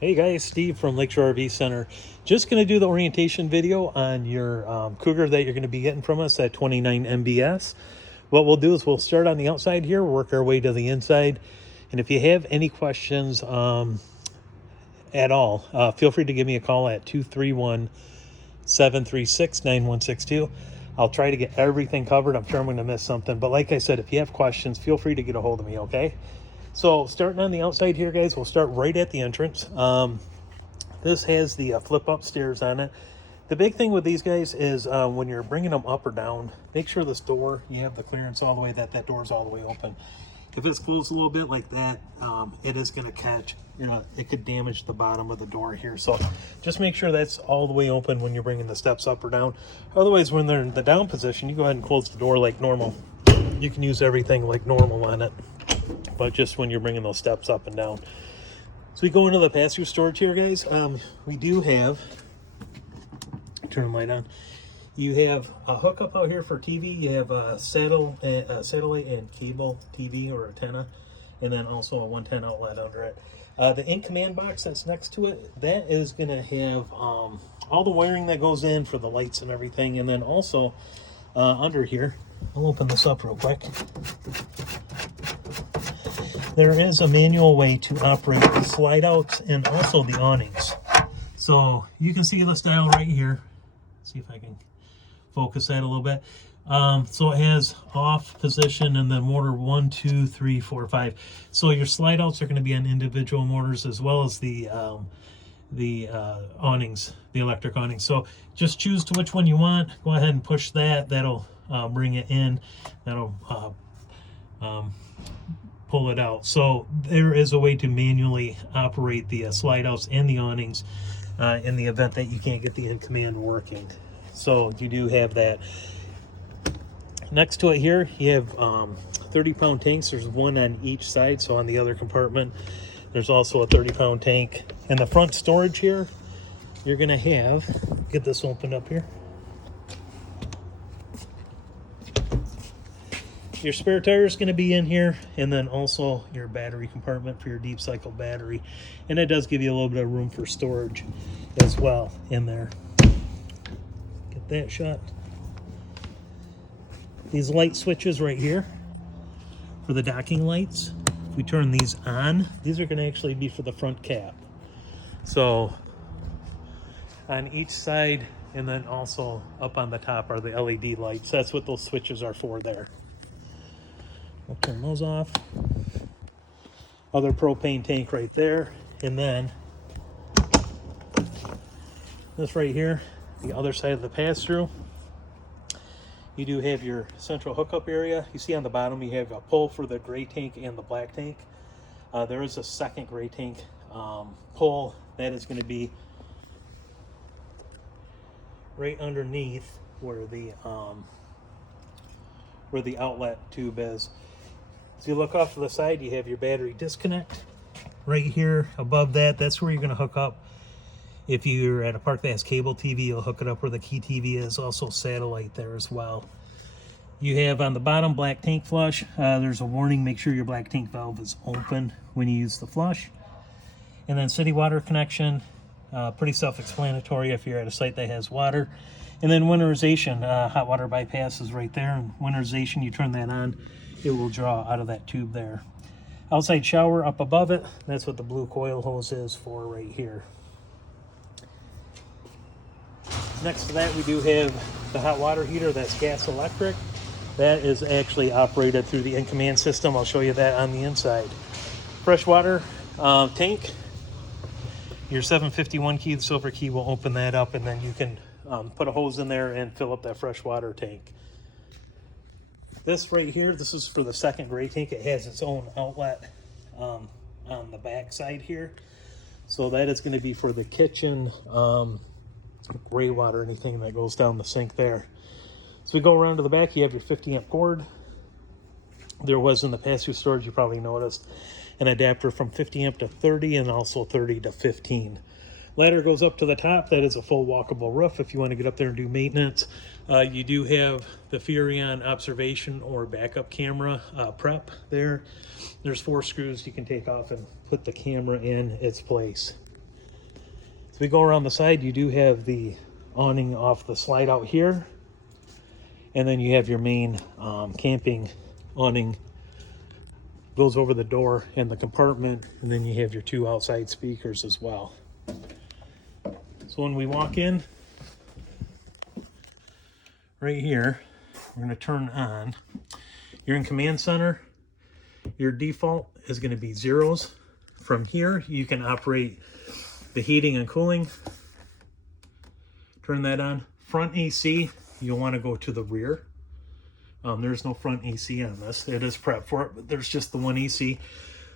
Hey guys, Steve from Lakeshore RV Center. Just going to do the orientation video on your Cougar that you're going to be getting from us at 29 MBS. What we'll do is we'll start on the outside here, work our way to the inside. And if you have any questions at all, feel free to give me a call at 231-736-9162. I'll try to get everything covered. I'm sure I'm going to miss something. But like I said, if you have questions, feel free to get a hold of me, okay? So starting on the outside here, guys, we'll start right at the entrance. This has the flip up stairs on it. The big thing with these guys is when you're bringing them up or down, make sure this door, you have the clearance all the way, that door's all the way open. If it's closed a little bit like that, it is going to catch, it could damage the bottom of the door here. So just make sure that's all the way open when you're bringing the steps up or down. Otherwise, when they're in the down position, you go ahead and close the door like normal. You can use everything like normal on it, but just when you're bringing those steps up and down. So we go into the pass-through storage here, guys. We do have, turn the light on. You have a hookup out here for TV. You have a satellite and cable TV or antenna, and then also a 110 outlet under it. The in command box that's next to it, that is going to have all the wiring that goes in for the lights and everything. And then also under here, I'll open this up real quick. There is a manual way to operate the slide outs and also the awnings. So you can see this dial right here. See if I can focus that a little bit. So it has off position and then motor 1, 2, 3, 4, 5. So your slide outs are going to be on individual motors as well as the awnings, the electric awnings. So just choose to which one you want. Go ahead and push that. That'll bring it in. That'll pull it out. So there is a way to manually operate the slide outs and the awnings in the event that you can't get the in command working. So you do have that. Next to it here, you have 30-pound tanks. There's one on each side. So on the other compartment, there's also a 30-pound tank. In the front storage here, you're going to have, get this opened up here. Your spare tire is going to be in here, and then also your battery compartment for your deep cycle battery. And it does give you a little bit of room for storage as well in there. Get that shut. These light switches right here for the docking lights. If we turn these on, these are going to actually be for the front cap. So on each side and then also up on the top are the LED lights. That's what those switches are for there. We'll turn those off. Other propane tank right there. And then this right here, the other side of the pass-through. You do have your central hookup area. You see on the bottom you have a pull for the gray tank and the black tank. There is a second gray tank pull that is going to be right underneath where the outlet tube is. So you look off to the side, you have your battery disconnect. Right here above that, that's where you're going to hook up. If you're at a park that has cable TV, you'll hook it up where the key TV is. Also satellite there as well. You have on the bottom black tank flush. There's a warning, make sure your black tank valve is open when you use the flush. And then city water connection, pretty self-explanatory if you're at a site that has water. And then winterization, hot water bypass is right there. And winterization, you turn that on, it will draw out of that tube there. Outside shower up above it, that's what the blue coil hose is for right here. Next to that, we do have the hot water heater. That's gas electric. That is actually operated through the in-command system. I'll show you that on the inside. Freshwater tank. Your 751 key, the silver key, will open that up, and then you can put a hose in there and fill up that freshwater tank. This right here, this is for the second gray tank. It has its own outlet on the back side here. So that is going to be for the kitchen, gray water, anything that goes down the sink there. So we go around to the back, you have your 50 amp cord. There was in the pass-through storage, you probably noticed, an adapter from 50 amp to 30 and also 30 to 15. Ladder goes up to the top. That is a full walkable roof if you want to get up there and do maintenance. You do have the Furrion observation or backup camera prep there. There's 4 screws you can take off and put the camera in its place. we go around the side, you do have the awning off the slide out here. And then you have your main camping awning. Goes over the door and the compartment. And then you have your 2 outside speakers as well. So when we walk in, right here, we're going to turn on. You're in command center. Your default is going to be 0s. From here, you can operate the heating and cooling. Turn that on. Front AC, you'll want to go to the rear. There's no front AC on this. It is prepped for it, but there's just the one AC.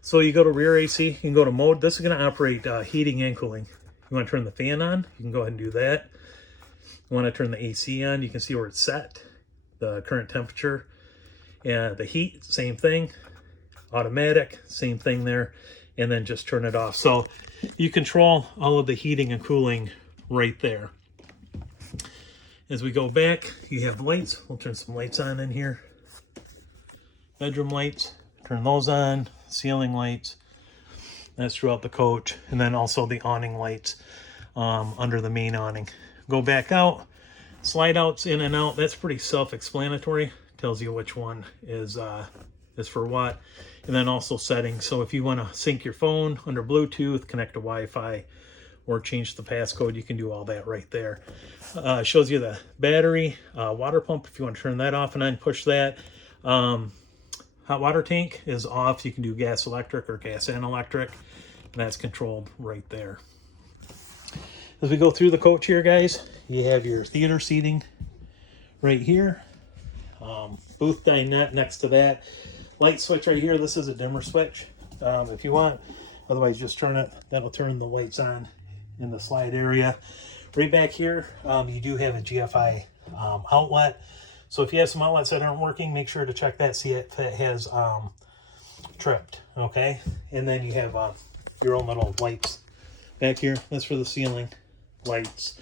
So you go to rear AC, you can go to mode. This is going to operate heating and cooling. You want to turn the fan on, you can go ahead and do that. You want to turn the AC on, you can see where it's set, the current temperature. And the heat, same thing. Automatic, same thing there. And then just turn it off. So you control all of the heating and cooling right there. As we go back, you have lights. We'll turn some lights on in here. Bedroom lights, turn those on. Ceiling lights. That's throughout the coach. And then also the awning lights under the main awning. Go back out. Slide outs in and out. That's pretty self-explanatory. Tells you which one is for what. And then also settings. So if you want to sync your phone under Bluetooth, connect to Wi-Fi, or change the passcode, you can do all that right there. Shows you the battery, water pump. If you want to turn that off and on, push that. Hot water tank is off. You can do gas electric or gas and electric. And that's controlled right there. As we go through the coach here, guys, you have your theater seating right here. Booth dinette next to that. Light switch right here. This is a dimmer switch if you want. Otherwise, just turn it. That'll turn the lights on in the slide area. Right back here, you do have a GFI outlet. So if you have some outlets that aren't working, make sure to check that, see if it has tripped, okay? And then you have your own little lights back here. That's for the ceiling lights.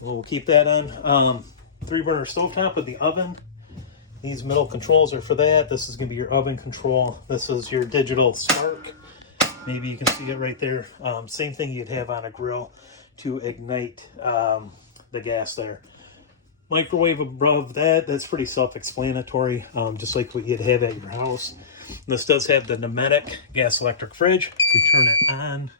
We'll keep that on. 3-burner stovetop with the oven. These middle controls are for that. This is going to be your oven control. This is your digital spark. Maybe you can see it right there. Same thing you'd have on a grill to ignite the gas there. Microwave above that, that's pretty self-explanatory, just like what you'd have at your house. This does have the pneumatic gas electric fridge. We turn it on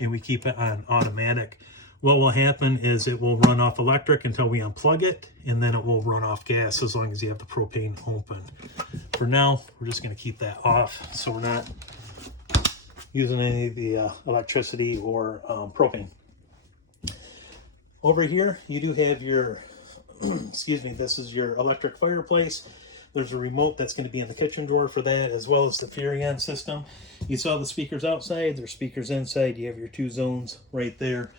and we keep it on automatic. What will happen is it will run off electric until we unplug it, and then it will run off gas as long as you have the propane open. For now, we're just going to keep that off so we're not using any of the electricity or propane. Over here, you do have your, excuse me, this is your electric fireplace. There's a remote that's going to be in the kitchen drawer for that, as well as the Furrion system. You saw the speakers outside, there's speakers inside. You have your 2 zones right there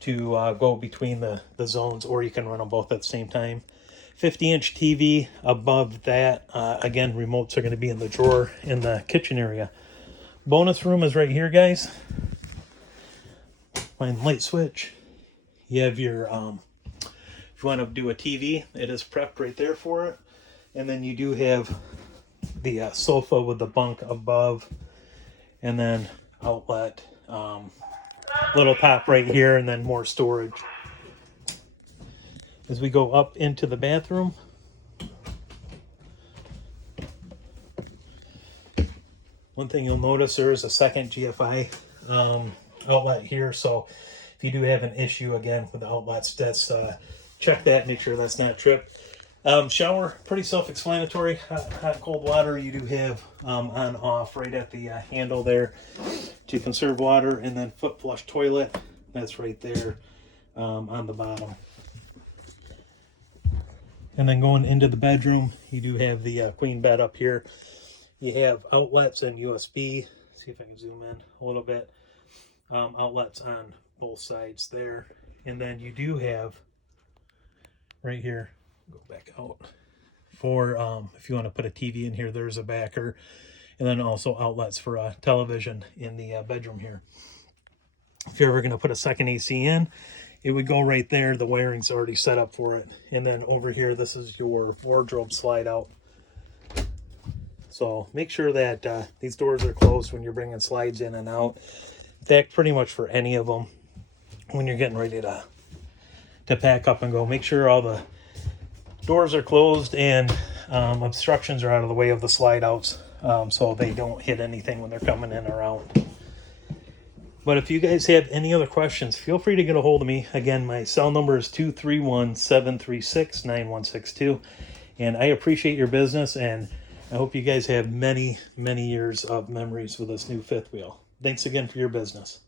to go between the zones, or you can run them both at the same time. 50-inch TV above that. Again, remotes are going to be in the drawer in the kitchen area. Bonus room is right here, guys. Find light switch. You have your, if you want to do a TV, it is prepped right there for it. And then you do have the sofa with the bunk above, and then outlet, little top right here, and then more storage. As we go up into the bathroom, one thing you'll notice, there is a second GFI outlet here. So if you do have an issue again with the outlets, that's check that, make sure that's not tripped. Shower, pretty self-explanatory. Hot, cold water you do have on off right at the handle there to conserve water, and then foot flush toilet, that's right there on the bottom. And then going into the bedroom, you do have the queen bed up here. You have outlets and USB. See if I can zoom in a little bit. Outlets on both sides there. And then you do have right here, go back out, for if you want to put a TV in here, there's a backer. And then also outlets for a television in the bedroom here. If you're ever going to put a second AC in, it would go right there. The wiring's already set up for it. And then over here, this is your wardrobe slide out. So make sure that these doors are closed when you're bringing slides in and out. In fact, pretty much for any of them, when you're getting ready to pack up and go. Make sure all the doors are closed and obstructions are out of the way of the slide outs, so they don't hit anything when they're coming in or out. But if you guys have any other questions, feel free to get a hold of me. Again, my cell number is 231-736-9162. And I appreciate your business, and I hope you guys have many, many years of memories with this new fifth wheel. Thanks again for your business.